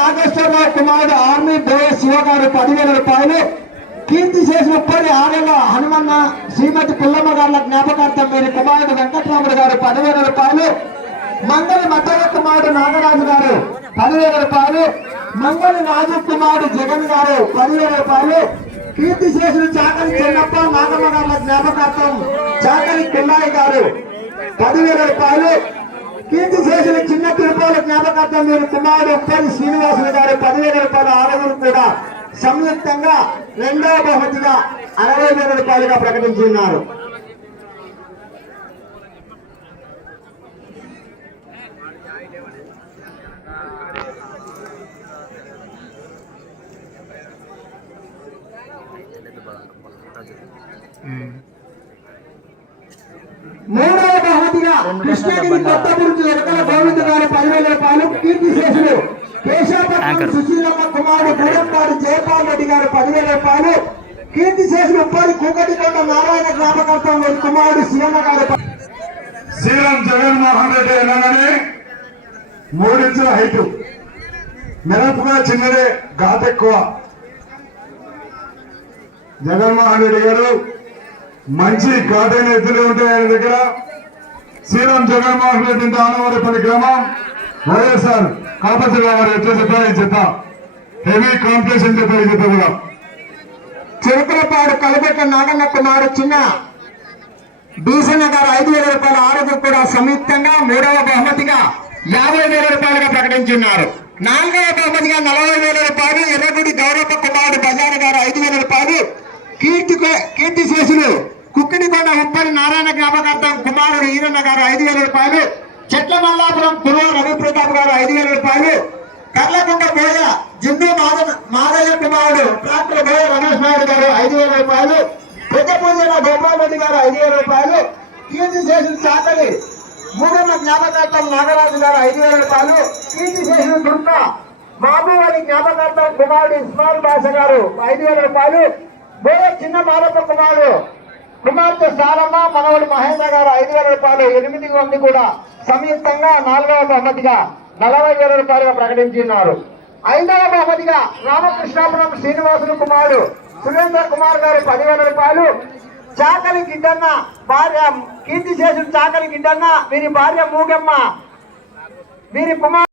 నాగేశ్వరరావు కుమారుడు ఆర్మీ బోయ శివ గారు 10,000 రూపాయలు. కీర్తి చేసిన ఉప్పరి ఆరేళ్ల హనుమన్న శ్రీమతి పుల్లమ్మ గారుల జ్ఞాపకార్థం వీరి కుమారుడు వెంకటరాముడు గారు 10,000 రూపాయలు. మంగళి మద్దయ్య కుమారుడు నాగరాజు గారు 10,000 రూపాయలు. మంగళి రాజు కుమారుడు జగన్ గారు 10,000 రూపాయలు. కీర్తి చేసిన చాకలి చెన్నప్ప నాగమ్మ గారుల జ్ఞాపకార్థం చాకలి పిల్లాయి గారు 10,000 రూపాయలు. కీర్తి చేసిన చిన్న తిరుపాల జ్ఞాపకార్థం వీరి కుమారుడు ఉప్పరి శ్రీనివాసులు గారు 10,000 రూపాయలు. ఆరుగురు కూడా సంయుక్తంగా రెండవ బహుమతిగా 60,000 రూపాయలుగా ప్రకటించున్నారు. మూడవ బహుమతిగా కృష్ణగిరి కొత్తపూర్తి ఎరకల గోవింద్ గారు 10,000 రూపాయలు. కీర్తి శేషులు కేశవపట్నం సుశీలమ్మ కుమారుడు గూడెంపాడు జయపాల్ రెడ్డి గారు 10,000 రూపాయలు. కీర్తి శేషులు ఉప్పరి కూకటికొండ నారాయణ జ్ఞాపకార్థం కుమారుడు శివన్న గారు. సీఎం జగన్మోహన్ రెడ్డి అనగానే 3 ఇంచుల హైట్, మెరపుగా చిన్నదే, ఘాట్ ఎక్కువ. జగన్మోహన్ రెడ్డి గారు మంచి ఘాటైన ఎత్తులు ఉంటాయి ఆయన దగ్గర. శ్రీరామ్ జగన్మోహన్ రెడ్డి ఆనవారిపల్లి గ్రామం వైఎస్ఆర్ కాపసరావు గారు ఎట్లా చెప్పారు ఈ చెత్త హెవీ కాంపిటీషన్ చెప్పారు ఈ చెత్త కూడా. చిరుకులపాడు కలబెట్ట నాగన్న కుమారుడు చిన్న బీసన్న గారు 5,000 రూపాయలు. ఆరుగురు కూడా సంయుక్తంగా మూడవ బహుమతిగా 50,000 రూపాయలుగా ప్రకటించున్నారు. నాలుగవ బహుమతిగా 40,000 రూపాయలు. ఎర్రగుడి గౌరవ కుమారుడు బజారు గారు 5,000 రూపాయలు. కీర్తి శేషులు కుక్కిడికొండ ఉప్పరి నారాయణ జ్ఞాపకార్థం కుమారుడు ఈరన్న గారు 5,000 రూపాయలు. చెట్ల మల్లాపురం కురువ రవిప్రతాప్ గారు 5,000 రూపాయలు. కర్లకుంట బోయ జిందు మాదయ్య కుమారుడు ట్రాక్టర్ బోయ రమేష్ నాయుడు గారు 5,000 రూపాయలు. పెద్దపూజల గోపాల్ రెడ్డి గారు 5,000 రూపాయలు. కీర్తి శేషులు చాకలి మూడమ్మ జ్ఞాపకార్థం నాగరాజు గారు 5,000 రూపాయలు. కీర్తి శేషులు దుర్గ బాబువారి జ్ఞాపకార్థం కుమారుడు ఇస్మాయిల్ బాష గారు 5,000 రూపాయలు. బోయ చిన్న మారప్ప కుమారుడు కుమార్తె సారమ్మ మనవడు మహేంద్ర గారు 5,000 రూపాయలు. 8 మంది కూడా సంయుక్తంగా నాలుగవ బహుమతిగా 40,000 రూపాయలుగా ప్రకటించున్నారు. ఐదవ బహుమతిగా రామకృష్ణాపురం శ్రీనివాసులు కుమారుడు సురేంద్ర కుమార్ గారు 10,000 రూపాయలు. చాకలి గిడ్డన్న భార్య కీర్తి శేషుడు చాకలి గిడ్డన్న వీరి భార్య మూగమ్మ వీరి కుమార్